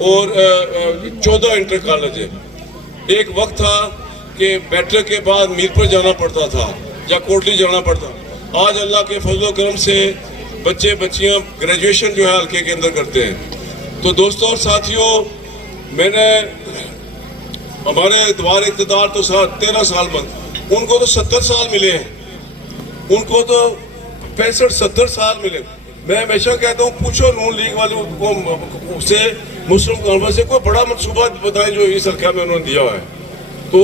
اور 14 inter college ہے. ایک وقت تھا کہ میٹرک کے بعد میرپور جانا پڑتا تھا یا کوٹلی جانا پڑتا. آج اللہ کے فضل و کرم سے بچے بچیاں گریجویشن جو ہے حلقے کے اندر کرتے ہیں. تو دوستوں اور ساتھیوں، میں نے ہمارے دوبارہ اقتدار تو 13 سال بند، ان کو تو 70 سال ملے ہیں، ان کو تو 65-70 سال ملے. میں ہمیشہ کہتا ہوں پوچھو نون لیگ والوں کو سے، مسلم کانفرنس سے کوئی بڑا منصوبہ بتائیں جو اس حلقہ میں انہوں نے دیا ہوا ہے، تو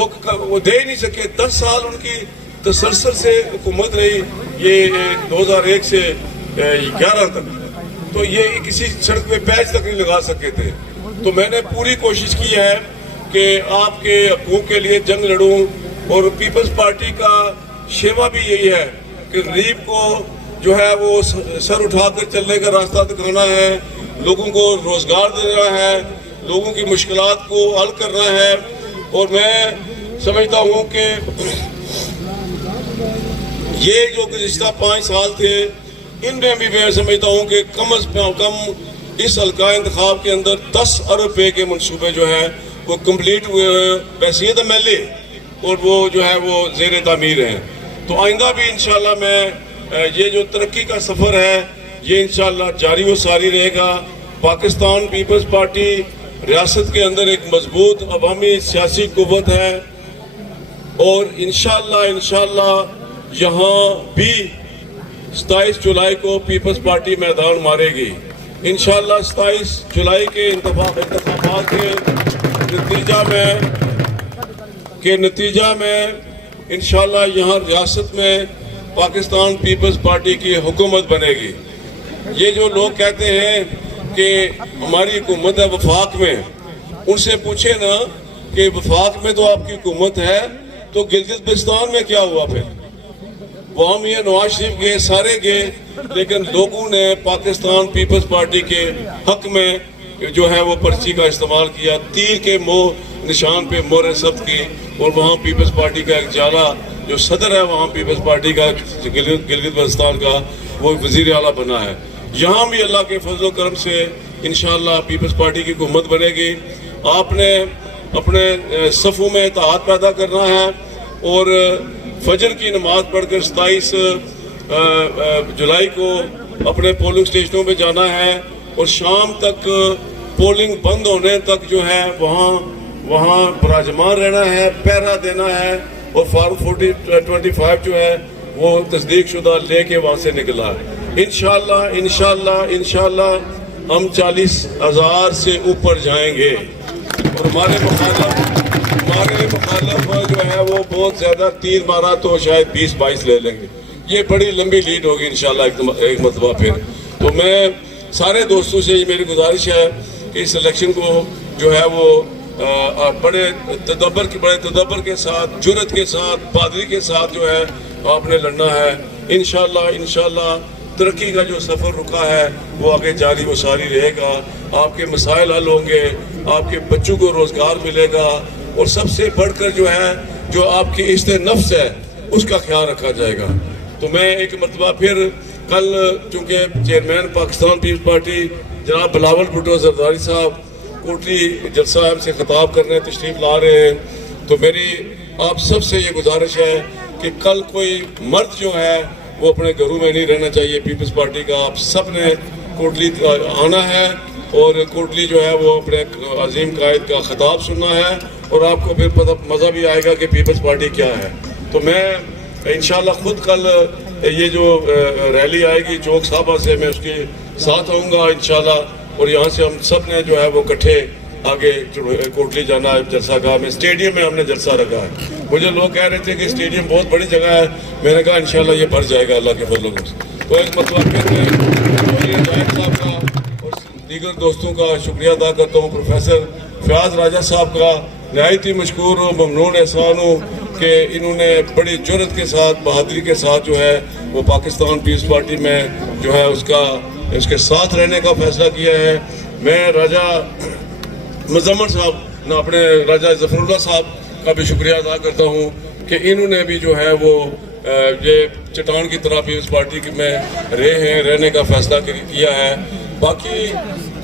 وہ دے ہی نہیں سکے. 10 سال ان کی تسلسل سے حکومت رہی، یہ 2001 سے 11 تک، تو یہ کسی سڑک پہ پیچ تک نہیں لگا سکے تھے. تو میں نے پوری کوشش کی ہے کہ آپ کے حقوق کے لیے جنگ لڑوں، اور پیپلز پارٹی کا شیوا بھی یہی ہے کہ غریب کو جو ہے وہ سر اٹھا کر چلنے کا راستہ دکھانا ہے، لوگوں کو روزگار دینا ہے، لوگوں کی مشکلات کو حل کرنا ہے. اور میں سمجھتا ہوں کہ یہ جو گزشتہ 5 سال تھے، ان میں بھی میں سمجھتا ہوں کہ کم از کم اس حلقہ انتخاب کے اندر 10 ارب روپے کے منصوبے جو ہیں وہ کمپلیٹ ہوئے ہیں بحیثیت MLA، اور وہ جو ہے وہ زیر تعمیر ہیں. تو آئندہ بھی انشاءاللہ میں یہ جو ترقی کا سفر ہے یہ انشاءاللہ جاری و ساری رہے گا. پاکستان پیپلز پارٹی ریاست کے اندر ایک مضبوط عوامی سیاسی قوت ہے، اور انشاءاللہ یہاں بھی 27 جولائی کو پیپلز پارٹی میدان مارے گی. انشاءاللہ 27 جولائی کے انتخابات کے نتیجہ میں انشاءاللہ یہاں ریاست میں پاکستان پیپلز پارٹی کی حکومت بنے گی. یہ جو لوگ کہتے ہیں کہ ہماری حکومت ہے وفاق میں، ان سے پوچھیں نا کہ وفاق میں تو آپ کی حکومت ہے، تو گلگت بلتستان میں کیا ہوا پھر؟ وہاں میں نواز شریف گئے، سارے گئے، لیکن لوگوں نے پاکستان پیپلز پارٹی کے حق میں جو ہے وہ پرچی کا استعمال کیا، تیر کے نشان پہ مہر ثبت کی، اور وہاں پیپلز پارٹی کا ایک جالا جو صدر ہے وہاں پیپلز پارٹی کا گلگت بلتستان کا، وہ وزیر اعلیٰ بنا ہے. یہاں بھی اللہ کے فضل و کرم سے انشاءاللہ پیپلز پارٹی کی حکومت بنے گی. آپ نے اپنے صفوں میں اتحاد پیدا کرنا ہے، اور فجر کی نماز پڑھ کر 27 جولائی کو اپنے پولنگ اسٹیشنوں پہ جانا ہے، اور شام تک پولنگ بند ہونے تک جو ہے وہاں براجمان رہنا ہے، پہرا دینا ہے. اور فارم 25 جو ہے وہ تصدیق شدہ لے کے وہاں سے نکلا ہے. انشاءاللہ ہم 40,000 سے اوپر جائیں گے، اور ہمارے مخالف جو ہے وہ بہت زیادہ 3 مارا تو شاید 20-22 لے لیں گے. یہ بڑی لمبی لیڈ ہوگی انشاءاللہ ایک مرتبہ پھر. تو میں سارے دوستوں سے یہ میری گزارش ہے کہ اس الیکشن کو جو ہے وہ بڑے تدبر کے ساتھ، جرأت کے ساتھ، بہادری کے ساتھ جو ہے آپ نے لڑنا ہے. انشاءاللہ ترقی کا جو سفر رکا ہے وہ آگے جاری و ساری رہے گا. آپ کے مسائل حل ہوں گے، آپ کے بچوں کو روزگار ملے گا، اور سب سے بڑھ کر جو ہے جو آپ کی عزت نفس ہے اس کا خیال رکھا جائے گا. تو میں ایک مرتبہ پھر کل چونکہ چیئرمین پاکستان پیپلز پارٹی جناب بلاول بھٹو زرداری صاحب کوٹلی جلسہ سے خطاب کرنے تشریف لا رہے ہیں، تو میری آپ سب سے یہ گزارش ہے کہ کل کوئی مرد جو ہے وہ اپنے گھروں میں نہیں رہنا چاہیے. پیپلز پارٹی کا آپ سب نے کوٹلی آنا ہے، اور کوٹلی جو ہے وہ اپنے عظیم قائد کا خطاب سننا ہے، اور آپ کو پھر مزہ بھی آئے گا کہ پیپلز پارٹی کیا ہے. تو میں انشاءاللہ خود کل یہ جو ریلی آئے گی چوک صاحبہ سے، میں اس کے ساتھ آؤں گا انشاءاللہ، اور یہاں سے ہم سب نے جو ہے وہ کٹھے آگے کوٹلی جانا ہے. جلسہ گاہ میں اسٹیڈیم میں ہم نے جلسہ رکھا ہے. مجھے لوگ کہہ رہے تھے کہ اسٹیڈیم بہت بڑی جگہ ہے، میں نے کہا انشاءاللہ یہ بھر جائے گا اللہ کے فضل و کرم سے. تو ایک مرتبہ پھر میں جائد صاحب کا اور دیگر دوستوں کا شکریہ ادا کرتا ہوں. پروفیسر فیاض راجہ صاحب کا نہایت ہی مشکور و ممنون احسان ہوں کہ انہوں نے بڑی جرأت کے ساتھ، بہادری کے ساتھ جو ہے وہ پاکستان پیپلز پارٹی میں جو ہے اس کے ساتھ رہنے کا فیصلہ کیا ہے. میں راجہ مزمل صاحب، اپنے راجہ ظفر اللہ صاحب کا بھی شکریہ ادا کرتا ہوں کہ انہوں نے بھی جو ہے وہ یہ چٹان کی طرح پیپلز پارٹی میں رہنے کا فیصلہ کیا ہے. باقی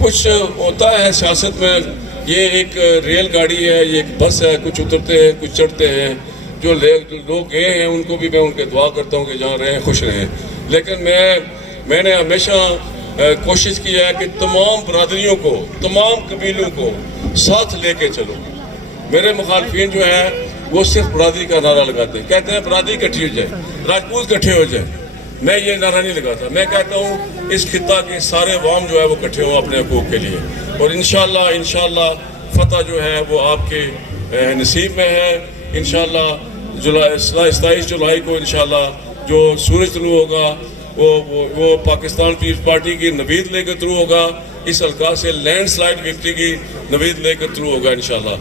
کچھ ہوتا ہے سیاست میں، یہ ایک ریل گاڑی ہے، یہ ایک بس ہے، کچھ اترتے ہیں کچھ چڑھتے ہیں، جو لوگ گئے ہیں ان کو بھی میں ان کے دعا کرتا ہوں کہ جہاں رہیں خوش رہیں، لیکن میں نے ہمیشہ کوشش کی ہے کہ تمام برادریوں کو، تمام قبیلوں کو ساتھ لے کے چلو۔ میرے مخالفین جو ہیں وہ صرف برادری کا نعرہ لگاتے ہیں، کہتے ہیں برادری اکٹھی ہو جائے، راجپوت اکٹھے ہو جائے۔ میں یہ نعرہ نہیں لگاتا، میں کہتا ہوں اس خطہ کے سارے عوام جو ہے وہ اکٹھے ہوں اپنے حقوق کے لیے، اور انشاءاللہ فتح جو ہے وہ آپ کے نصیب میں ہے۔ انشاءاللہ 27 جولائی کو انشاءاللہ جو سورج طلوع ہوگا وہ پاکستان پیپلز پارٹی کی نوید لے کر طلوع ہوگا، اس حلقہ سے لینڈ سلائڈ وکٹری کی نوید لے کر طلوع ہوگا انشاءاللہ۔